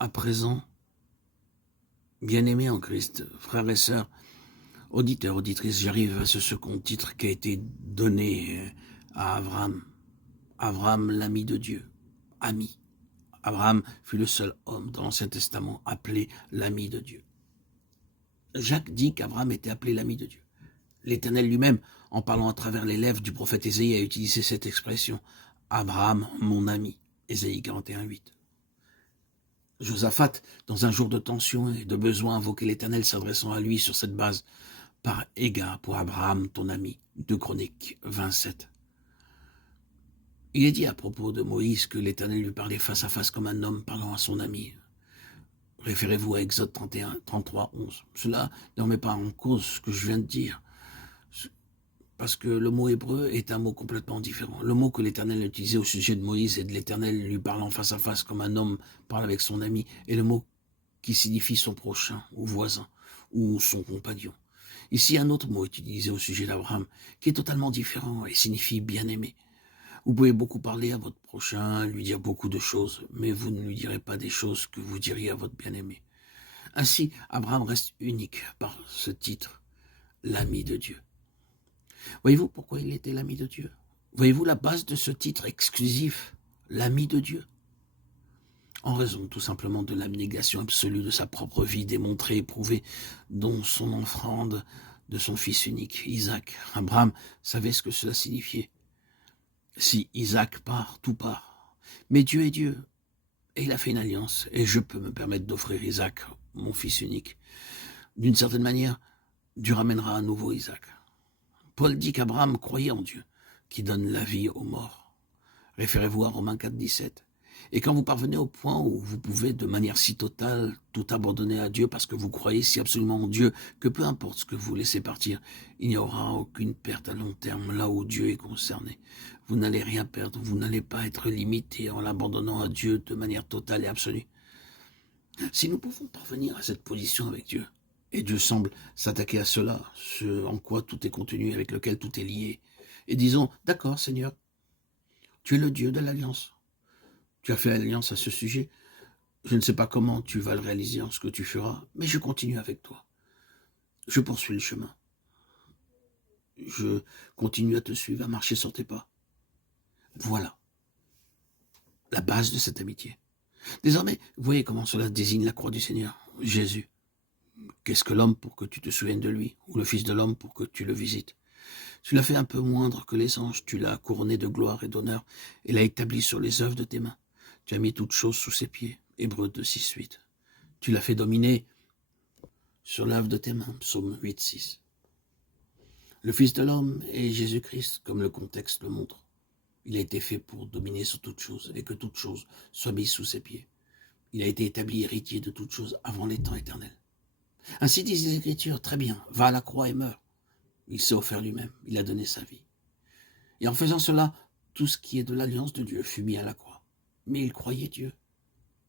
À présent, bien-aimés en Christ, frères et sœurs, auditeurs, auditrices, j'arrive à ce second titre qui a été donné à Abraham. Abraham, l'ami de Dieu. Ami. Abraham fut le seul homme dans l'Ancien Testament appelé l'ami de Dieu. Jacques dit qu'Abraham était appelé l'ami de Dieu. L'Éternel lui-même, en parlant à travers les lèvres du prophète Ésaïe, a utilisé cette expression. Abraham, mon ami. Ésaïe 41:8. Josaphat, dans un jour de tension et de besoin, invoquait l'Éternel s'adressant à lui sur cette base. Par égard pour Abraham, ton ami. 2 Chroniques 27. Il est dit à propos de Moïse que l'Éternel lui parlait face à face comme un homme parlant à son ami. Référez-vous à Exode 31, 33, 11. Cela ne remet pas en cause ce que je viens de dire, parce que le mot hébreu est un mot complètement différent. Le mot que l'Éternel a utilisé au sujet de Moïse et de l'Éternel lui parlant face à face comme un homme parle avec son ami est le mot qui signifie son prochain ou voisin ou son compagnon. Ici, un autre mot est utilisé au sujet d'Abraham qui est totalement différent et signifie bien-aimé. Vous pouvez beaucoup parler à votre prochain, lui dire beaucoup de choses, mais vous ne lui direz pas des choses que vous diriez à votre bien-aimé. Ainsi, Abraham reste unique par ce titre, l'ami de Dieu. Voyez-vous pourquoi il était l'ami de Dieu? Voyez-vous la base de ce titre exclusif, l'ami de Dieu? En raison tout simplement de l'abnégation absolue de sa propre vie démontrée, éprouvée, dont son offrande de son fils unique, Isaac. Abraham savait ce que cela signifiait. Si Isaac part, tout part. Mais Dieu est Dieu. Et il a fait une alliance. Et je peux me permettre d'offrir Isaac, mon fils unique. D'une certaine manière, Dieu ramènera à nouveau Isaac. Paul dit qu'Abraham croyait en Dieu, qui donne la vie aux morts. Référez-vous à Romains 4, 17. Et quand vous parvenez au point où vous pouvez de manière si totale tout abandonner à Dieu parce que vous croyez si absolument en Dieu que peu importe ce que vous laissez partir, il n'y aura aucune perte à long terme là où Dieu est concerné. Vous n'allez rien perdre, vous n'allez pas être limité en l'abandonnant à Dieu de manière totale et absolue. Si nous pouvons parvenir à cette position avec Dieu, et Dieu semble s'attaquer à cela, ce en quoi tout est contenu, avec lequel tout est lié, et disons, d'accord Seigneur, tu es le Dieu de l'alliance. Tu as fait l'alliance à ce sujet. Je ne sais pas comment tu vas le réaliser en ce que tu feras, mais je continue avec toi. Je poursuis le chemin. Je continue à te suivre, à marcher sur tes pas. Voilà la base de cette amitié. Désormais, vous voyez comment cela désigne la croix du Seigneur, Jésus. Qu'est-ce que l'homme pour que tu te souviennes de lui, ou le Fils de l'homme pour que tu le visites? Tu l'as fait un peu moindre que les anges, tu l'as couronné de gloire et d'honneur, et l'as établi sur les œuvres de tes mains. Tu as mis toutes choses sous ses pieds, Hébreux 2, 6, 8. Tu l'as fait dominer sur l'œuvre de tes mains, Psaume 8, 6. Le Fils de l'homme est Jésus-Christ, comme le contexte le montre. Il a été fait pour dominer sur toutes choses, et que toutes choses soient mises sous ses pieds. Il a été établi héritier de toutes choses avant les temps éternels. Ainsi disent les Écritures, très bien, va à la croix et meurs. Il s'est offert lui-même, il a donné sa vie. Et en faisant cela, tout ce qui est de l'alliance de Dieu fut mis à la croix. Mais il croyait Dieu,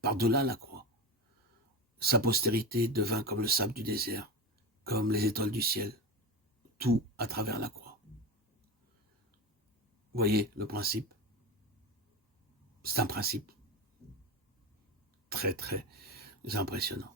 par-delà la croix. Sa postérité devint comme le sable du désert, comme les étoiles du ciel, tout à travers la croix. Voyez le principe? C'est un principe très très impressionnant.